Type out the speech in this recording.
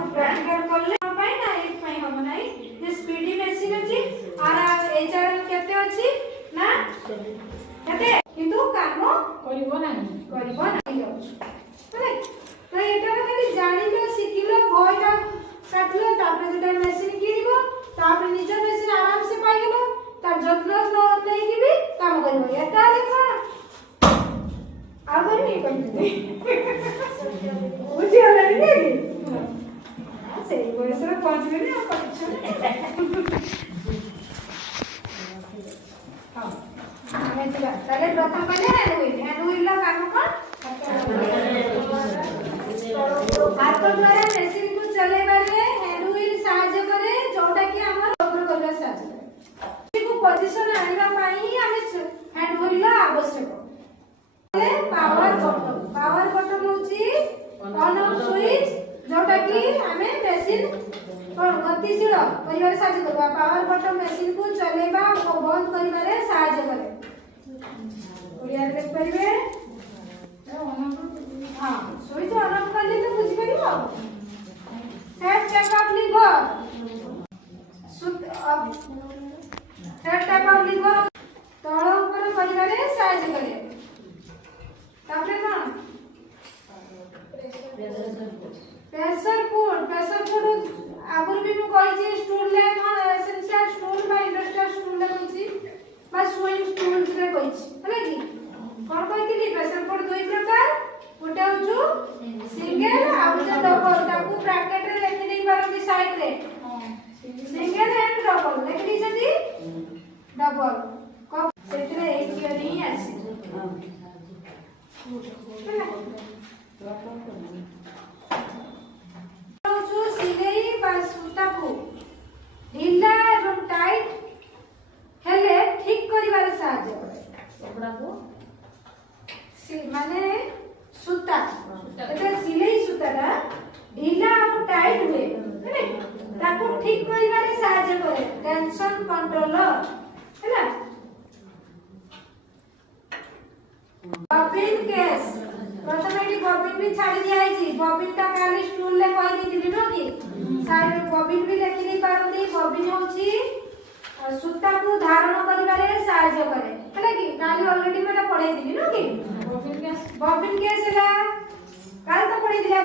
ताको प्रैक्टिकल करले पाई ना एक पाई हम नाही जे स्पीडी मशीन अछि आर एचआर केते अछि ना केते किंतु काम करिवो नाही जाउछ हेले तो एटा खाली जानिलो सिकिलो भयटा काटलो तापर जेटा मशीन किनिबो तापर निज मशीन आराम से पाई गेलो तार जत्न न नै कि भी काम करबो एटा देखो आगर नहीं करते बुझी होला नहीं सही बयस रे पहुंच गए ना हां हमें चला ताले प्रथम पहले हैंड व्हील ला काम कोन हाथ द्वारा मशीन को चलेबारे हैंड व्हील सहायता करे जोटा कि हमर ऑपरेट करबा सहायता करे को पोजीशन आनिबा पई हमें हैंड व्हील ला आवश्यक पावर बटन होची ऑन ऑफ स्विच जोटा कि हमें मशीन कोन गतिशील करिवारे सहायता करबा पावर बटन मशीन को चलेबा और बंद करिवारे सहायता करे ओडिया देख परिबे हां स्विच ऑन ऑफ करले तो बुझि परिबो हेड चेक अप लीवर सुत up head check up lever तळ ऊपर करिवारे सहायता करे तापरे कोन प्रेशर फूड आगुर भी मु कहि जे स्टूल ले कोन एसेंशियल स्टूल बा इंडस्ट्रियल स्टूल ले कहि बा स्विंग स्टूल रे कहि हले की कोन कहितली प्रेशर फूड दुई प्रकार गोटे होचु सिंगल आ जे डबल ताकू ब्रैकेट रे लिखि देई पारंती साइड रे सिंगल एंड डबल लिखि दी जदी डबल को सेतरे एक गियर ही आसी सिलाई बा सूताकू ढिला एवं टाइट हेले ठीक करिवार सहायता करे कपड़ा को माने सूता एटा सिलाई सूताटा ढिला और टाइट हुए हेले ताकू ठीक करिवार सहायता करे टेंशन कंट्रोलर हैला बॉबिन केस प्रथमेटी बॉबिन भी छाड़ी दिया है बॉबिन का खाली स्टूल ले कहि दिथिली न कि साइड में बॉबिन भी लेखि नहीं पारंती बॉबिन होची सूता को धारण करिवारे सहायता करे हैला कि काली ऑलरेडी मैंने पढ़ाई दिली न कि बॉबिन केस हैला काल तो पढ़ाई दिला